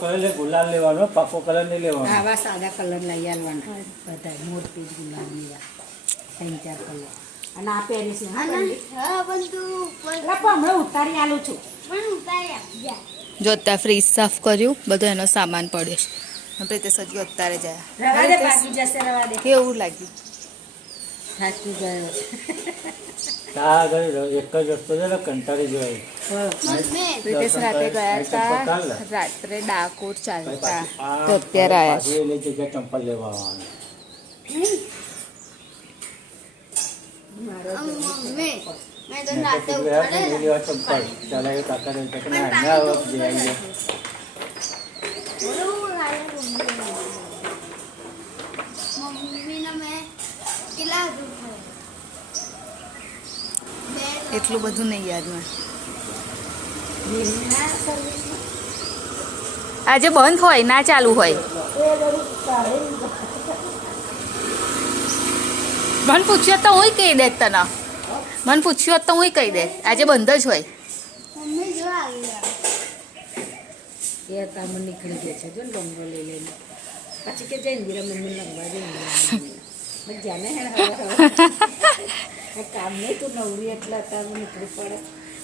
Colour લે, ગુલાલ લેવાનો, પાકો કલર નહીં લેવાનો. આવા સાદા કલર લઈ આવવાના બધા મોરપીચ ગુલાબી ત્રણ ચાર કલર અને આ પહેરી છે હમણાં ઉતારી આલું છું જો અત્યારે ફ્રીજ સાફ કર્યું, બધો એનો સામાન પડ્યો છે. આપણે તે સજી અત્યારે જાય રવા દે ભાગી જશે રવા દે કેવું લાગ્યું? થાકી ગયો ત્યાં આગળ એક જ રસ્તો છે ને, કંટાળી જાય. પ્રિતેશ રાતે ગયા હતા, રાત્રે ડાકોર ચાલતા તો અત્યારે આવ્યા છે. પાછી એ જગ્યાએ ચંપલ લેવા આવવાનું. ચંપલ ચાલે કાકા એટલું બધું નહીં યાદ મને. આજે બંધ હોય ના ચાલુ હોય. મને પૂછ્યો તો હું કહી દે તને. મને પૂછ્યો તો હું કહી દે આજે બંધ જ હોય. એ તામણ નીકળી ગયા છે જો લંગો લઈ લઈને પછી કે જઈને દીરા મમ્મી લંગવા જઈને જાને હે કામ નહીં તું નવરી એટલે તામણ નીકળી પડે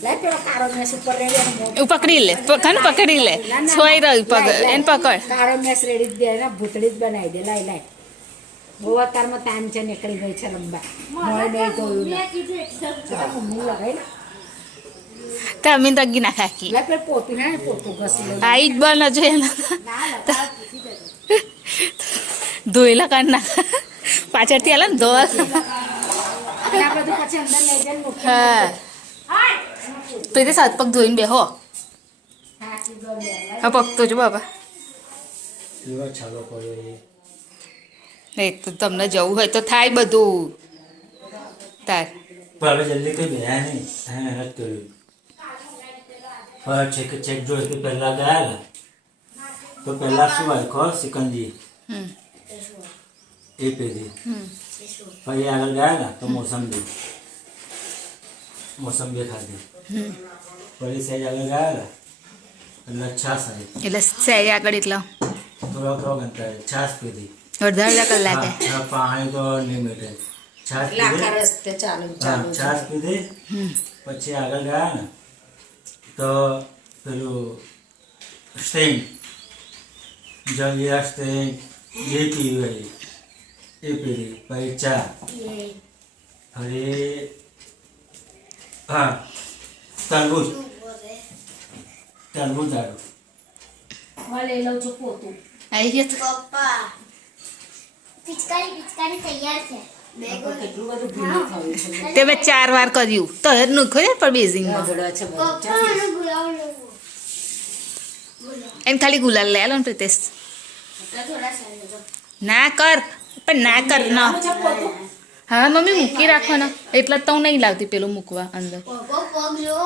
લાય પેલો કારો મેસ ઉપર રેડી પકડી લે પકડી લે છોઈ રહ્યું પકડ એને પકડ. કારો મેસ રેડી દે ને ભૂતળી જ બનાવી દે લાય લાય બહુ અત્યારમાં તામ છે નીકળી ગઈ છે લંબા મોય નહીં ધોયું મમ્મી લગાવી ને તમે તગી ના ખાકી લાય પેલો પોતું ને પોતું ઘસી લે આ જ બન હજુ એના ધોયેલા કાઢ નાખ પાછળથી આલે ને ધોવા. અને આ બધું પછી અંદર લઈ જઈને મૂકી હા પેલી સાત પગ ધોઈને બેહો. હા પગ તો જો બાબા એવા છાલો પડ્યો એ. એ તો તમને જવું હોય તો થાય બધું તાર. પણ હવે જલ્દી કઈ ગયા નહીં, હા મહેનત કર્યું. પણ ચેક જો કે પહેલા ગયા ને તો પહેલા શું હોય ખો સિકંજી એ પીધી, પછી આગળ ગયા ને તો મોસંબી ખાધી, પછી સહેજ આગળ ગયા ને એટલે છાશ આવી, એટલે સહી આગળ એટલા થોડો ગંતા છાશ પીધી. અડધા કલાકે હા, પાણી તો નહીં મળે. છાશ આખા પીધી, રસ્તે ચાલુ હા, છાશ પીધી. પછી આગળ ગયા ને તો પેલું સ્ટેન્ડ જલિયા સ્ટેન્ડ જે પીવી હોય એ પીધી. પછી ચા, ફરી હા તરબૂચ દારૂ. લઈ લઉં છું પોતું આવી ગયો પપ્પા પિચકારી તૈયાર છે. કેટલું બધું ભીનું થયું છે તે મેં 4 વાર કર્યું તો હર નું ખોય પણ બેઝિંગમાં બગડે છે બધું પપ્પા મને બોલાવો. એમ ખાલી ગુલાલ લે લો ને પ્રિતેશ. થોડા સારા ના કર પણ ના કર ના. હા મમ્મી મૂકી રાખો ને એટલે તો હું નહીં લાવતી પેલું મૂકવા અંદર. પપ્પા પગ જો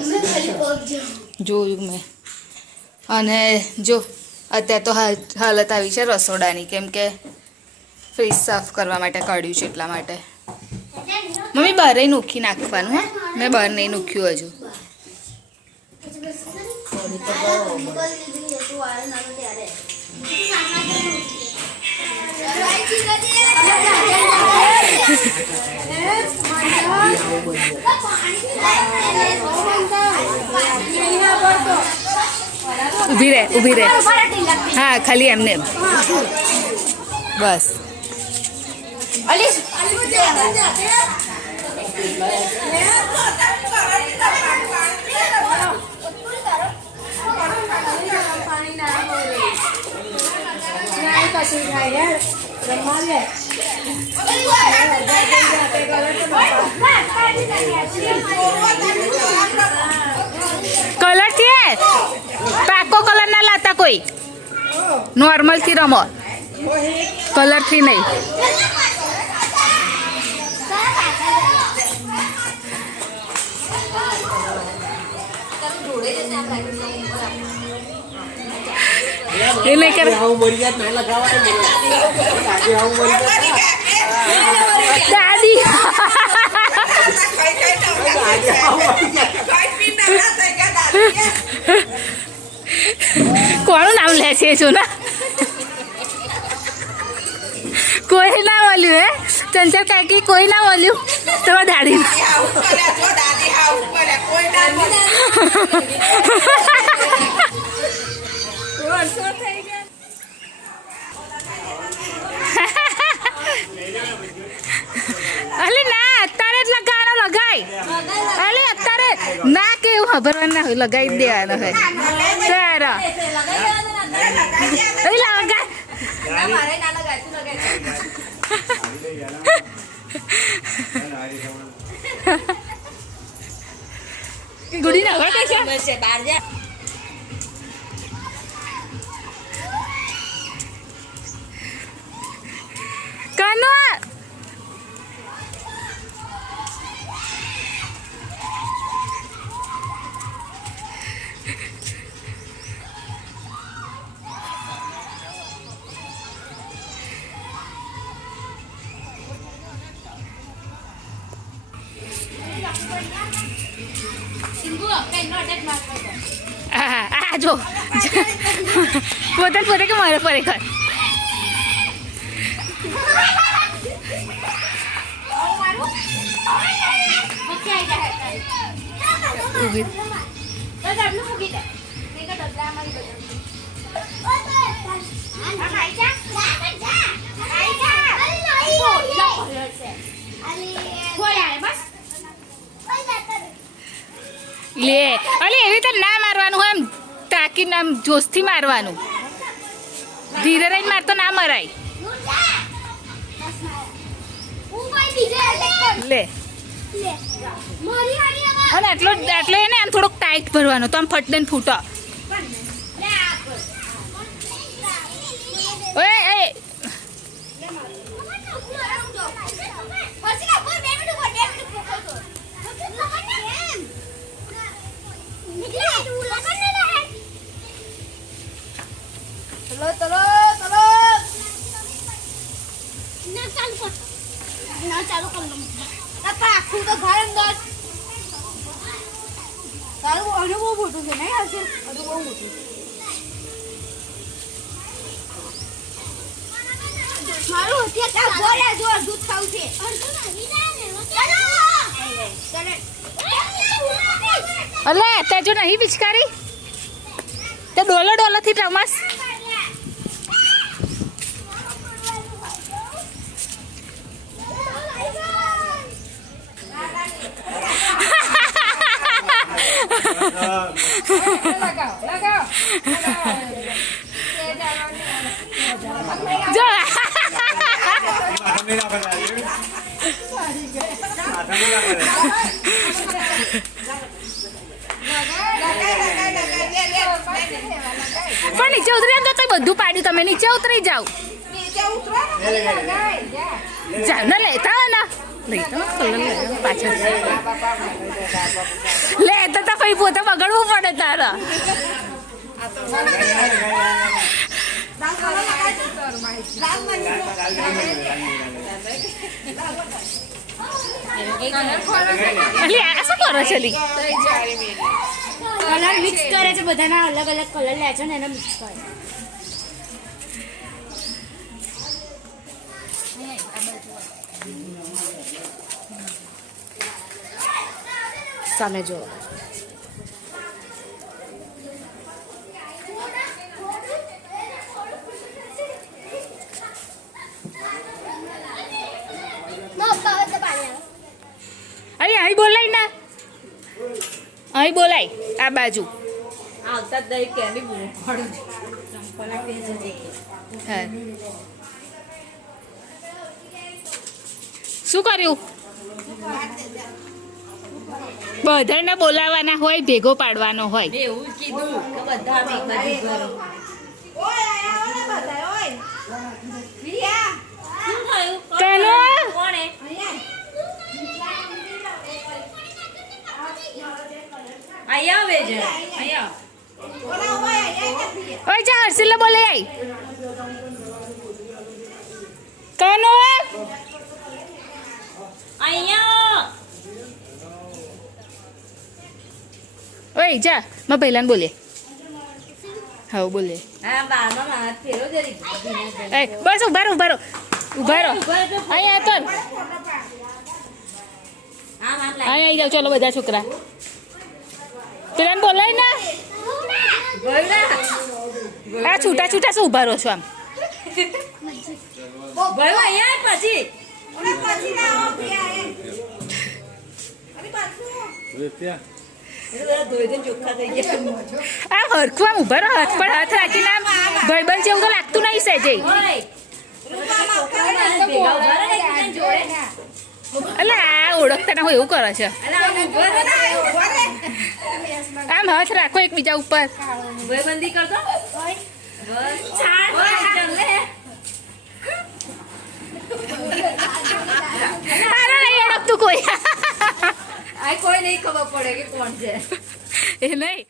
મમ્મી ખાલી પગ જો. જોયું મેં. અને જો અત્યારે તો હાલત આવી છે રસોડાની, કેમ કે ફ્રીજ સાફ કરવા માટે કાઢ્યું છે એટલા માટે. મમ્મી બહાર નોખી નાખવાનું. હા મેં બહાર નહીં નોખ્યું હજુ. ઊભી રહે હા ખાલી એમને એમ બસ. કલર થી પાકો કલર ના લાતા કોઈ, નોર્મલ થી રમો, કલર થી નહીં. એ નહીં કરે દાદી. કોનું નામ લે છે જો ના કોઈ ના બોલ્યું હે ચંચળ કાકી કોઈ ના બોલ્યું તમારા દાદી અલે ના અત્યારે જ લગાડો લગાય અલે અત્યારે ના કે એવું ખબર ના હોય લગાવી દેવાનો હોય તારા લગાય ગુડી ના વળે છે બહાર જા કાનો આ જો પોતે પોતે કે મારે પરે કર લે અલે એવી રીતે ના મારવાનું હોય એમ તાકીને આમ જોશથી મારવાનું ધીરે રહીને મારતો ના મરાય લે અને આટલો એને આમ થોડોક ટાઈટ ભરવાનો તો આમ ફટ દઈને ફૂટો ઓય એ ચાલુ કર લો આખું તો ઘર અંદર તારું અનુ બહુ મોટું છે નહીં હશે અનુ બહુ મોટું મારું અત્યારે બોલે જો દૂધ ખાવું છે અલે તે જો નહીં પિચકારી તે ડોલો થી ટમસ જો પણ નીચે ઉતરી તો બધું પાડ્યું તમે નીચે ઉતરી જાઓ જાવ ને લેતા હોય ને પાછળ લે તો ભાઈ પોતે બગડવું પડે તારા શું કરો છો કલર મિક્સ કરે છે બધાના અલગ અલગ કલર લે છે ને એને મિક્સ કરે સામે જો અરે અહીં બોલાય ના અહીં બોલાય આ બાજુ આવતા દઈ કેની બૂમ પડું હા શું કર્યું બધાને બોલાવાના હોય ભેગો પાડવાનો હોય એવું કીધું કે બધા ભેગા કરો કાનો અહીંયા આવે છે અહીંયા ઓય જા હર્ષિલા બોલે આઈ કાનો અહીંયા ઓય જા મેં પહેલાને બોલે હા બોલે હા બારમાં હાથ ફેરો જરી એ બસ ઉભા રહો અહીંયા તો હા માન લાગ આવી જાઓ ચલો બધા છોકરા પેલા બોલાય ને આ છૂટા છૂટા શું ઉભા રહો છો આમ ભાઈ અહીંયા પછી ચોખ્ખા થઈ ગયા આ હરખું આમ ઉભા રહો હાથ પર હાથ રાખીને આમ ભાઈબંધ જેવું તો લાગતું નહીં સહેજે એટલે આ ઓળખતા ના હોય એવું કરે છે આમ હાથ રાખો એકબીજા ઉપર ભાઈબંધી કરતો તારા નહીં ઓળખતું કોઈ આ કોઈ નહીં ખબર પડે કે કોણ છે એ નહીં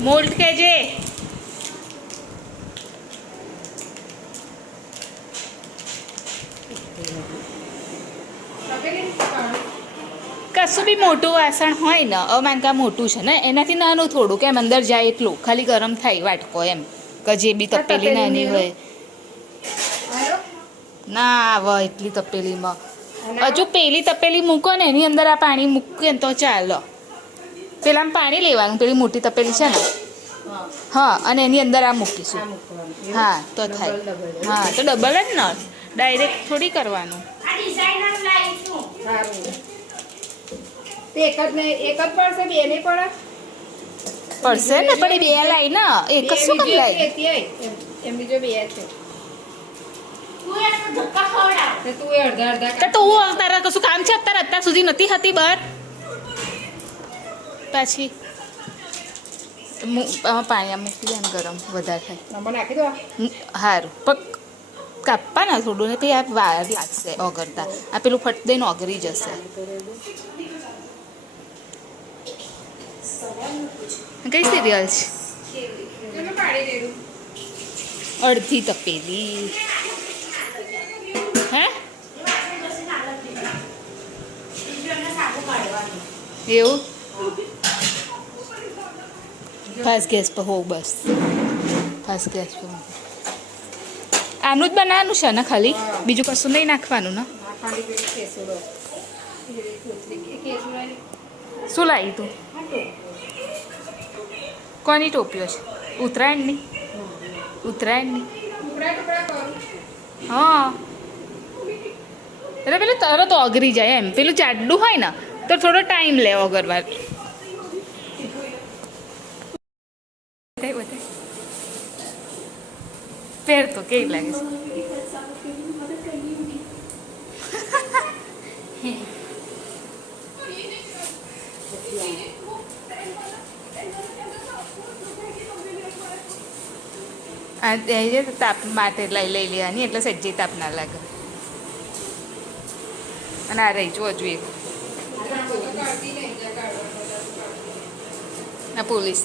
મોલ્ડ કેજે કશું બી મોટું વાસણ હોય ને અમાનકા મોટું છે ને એનાથી નાનું થોડું કેમ અંદર જાય એટલું ખાલી ગરમ થાય વાટકો એમ કે જે બી તપેલી નાની હોય ના આવે એટલી તપેલીમાં હજુ પેલી તપેલી મૂકો ને એની અંદર આ પાણી મૂકે ને તો ચાલો પેલામાં પાણી લેવાનું પેલી મોટી તપેલી છે ને હા અને એની અંદર આ મૂકીશું હા તો થાય હા તો ડબલ જ ને ડાયરેક્ટ થોડી કરવાનું એક જ પડશે બે નહીં પડે પડશે ને પણ એ બે લાઈ ને એક જ શું કામ લાઈ એમની જો બે છે તું અડધા તો તું તારા કશું કામ છે અત્યાર સુધી નથી હતી બહાર પાછી પાણી આમ મૂકી દે ને ગરમ વધારે થાય નંબર નાખી દો સારું પણ કાપવા ના થોડું ને પછી આ વાર લાગશે ઓગળતા આ પેલું ફટ દઈને ઓગળી જશે કઈ સિરિયલ છે અડધી તપેલી હે એવું ફાસ્ટ ગેસ પર હોવ બસ ફાસ્ટ ગેસ પર આનું જ બનાવવાનું છે ને ખાલી બીજું કશું નહીં નાખવાનું ને શું લાવી તું કોની ટોપીઓ છે ઉત્તરાયણની હા એટલે પેલું તરત ઓગળી જાય એમ પેલું જાડું હોય ને તો થોડો ટાઈમ લે ઓગળવા પહેર તો કેવી લાગે છે આ તાપ માટે લઈ લેવાની એટલે સજ્જી તાપ ના લાગે અને આ રહી જો જોઈએ આ પોલીસ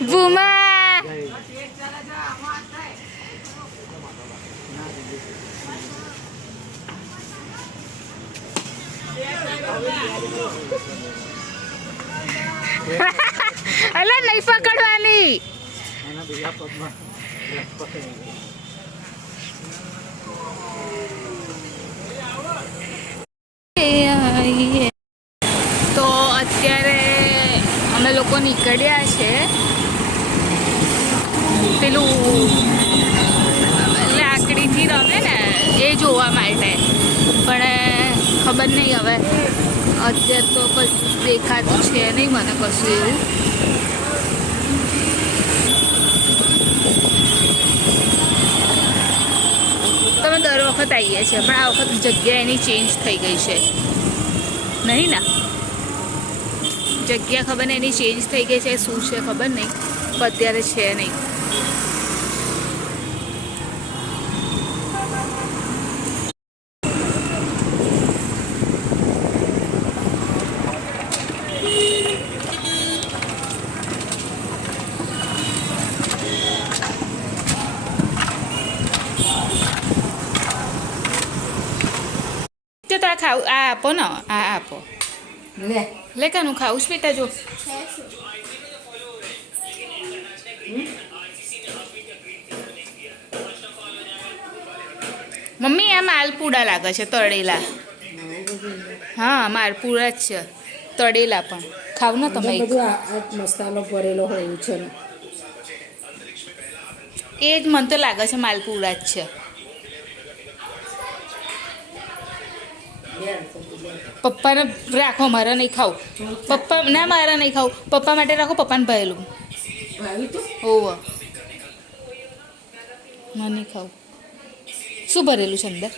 બુમા અલા નહીં પકડવાની તો અત્યારે અમે લોકો નીકળ્યા છે પેલું લાકડીથી રમે ને એ જોવા માટે પણ ખબર નહીં હવે અત્યારે તો કશું દેખાતું છે નહીં મને કશું એવું તમે દર વખત આવીએ છીએ પણ આ વખત જગ્યા એની ચેન્જ થઈ ગઈ છે નહીં ને જગ્યા ખબર નહીં એની ચેન્જ થઈ ગઈ છે શું છે ખબર નહીં પણ અત્યારે છે નહીં. તો તારે ખાવું આ આપો ને આ આપો લે લે કાનું ખાવું છે બેટા જો મમ્મી આ માલપુડા લાગે છે તળેલા. હા માલપુડા જ છે તળેલા પણ ખાવ ને તમે એક. બધું આ મસાલો ભરેલો હોય એવું છે ને. એ જ મને તો લાગે છે માલપુડા જ છે. પપ્પાને રાખો મારે નહીં ખાવું. પપ્પા ના મારે નહીં ખાવું પપ્પા માટે રાખો પપ્પાને ભરેલું. ઓવ મને નહીં ખાવું. શું ભરેલું છે અંદર?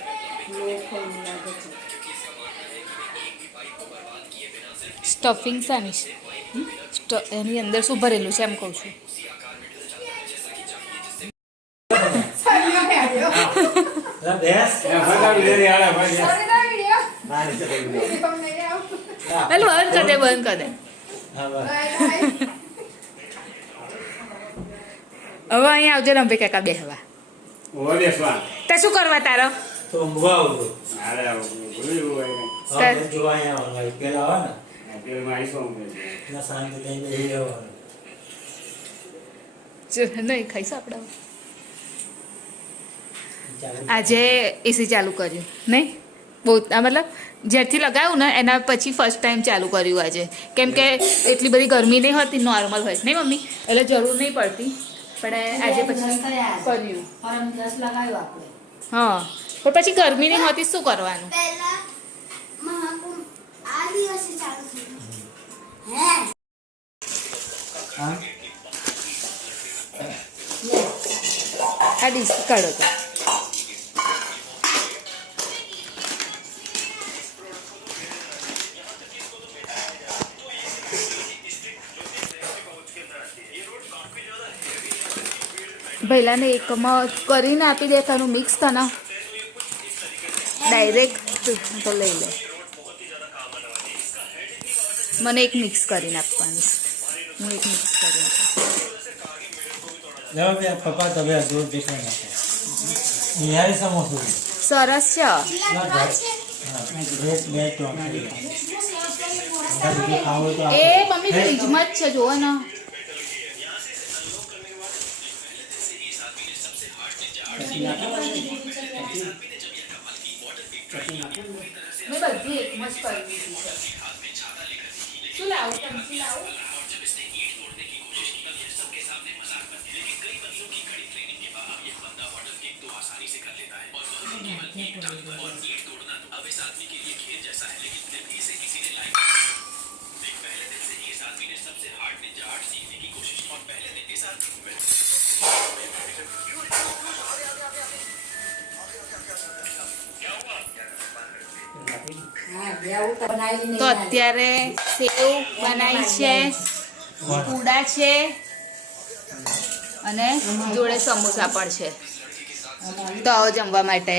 સ્ટફિંગ શાની છે એની અંદર શું ભરેલું છે એમ કહું છું. પેલું બંધ કર દે બંધ કર દે. હવે અહીંયા આવજો રંભે કાકા બેહવા. તે શું કરવા તારો? તો ઊંઘવા આવું તાર- જોવા અહીંયા આવવાનું પેલા આવે ને શાંતિ થઈને બેસી જવાનું. નહીં ખાઈશું આપણે આજે એસી ચાલુ કર્યું નહીં બહુ મતલબ જ્યારથી લગાવ્યું ને એના પછી ફર્સ્ટ ટાઈમ ચાલુ કર્યું આજે કેમ કે એટલી બધી ગરમી નહીં હોતી નોર્મલ હોય નહીં મમ્મી એટલે જરૂર નહીં પડતી પણ આજે પછી કર્યું. હા પણ પછી ગરમી નહીં હોતી શું કરવાનું. પહેલા મહાકુંભ આ દિવસે ચાલુ થયું હે હા આ ડીશ કાઢો તો પહેલાંને એકમાં કરીને આપી દેવાનું મિક્સ તને ડાયરેક્ટ તો લઈ લે. મને એક મિક્સ કરીને આપવાની હું એક મિક્સ કરીને જાઓ બે પપ્પા તમે દૂર દેખાઈ નાખો નિહારી સમોસો સરસ છે. હા બે ટોપી ખાવું તો એ મમ્મી ફ્રીજમાં જ છે જોવો ને. મેં બધી એકમાં જ કરી દીધી છે. શું લાવું પેન્સિલ લાવું? તો અત્યારે સેવ બનાવી છે પૂડા છે અને જોડે સમોસા પણ છે તો આવો જમવા માટે.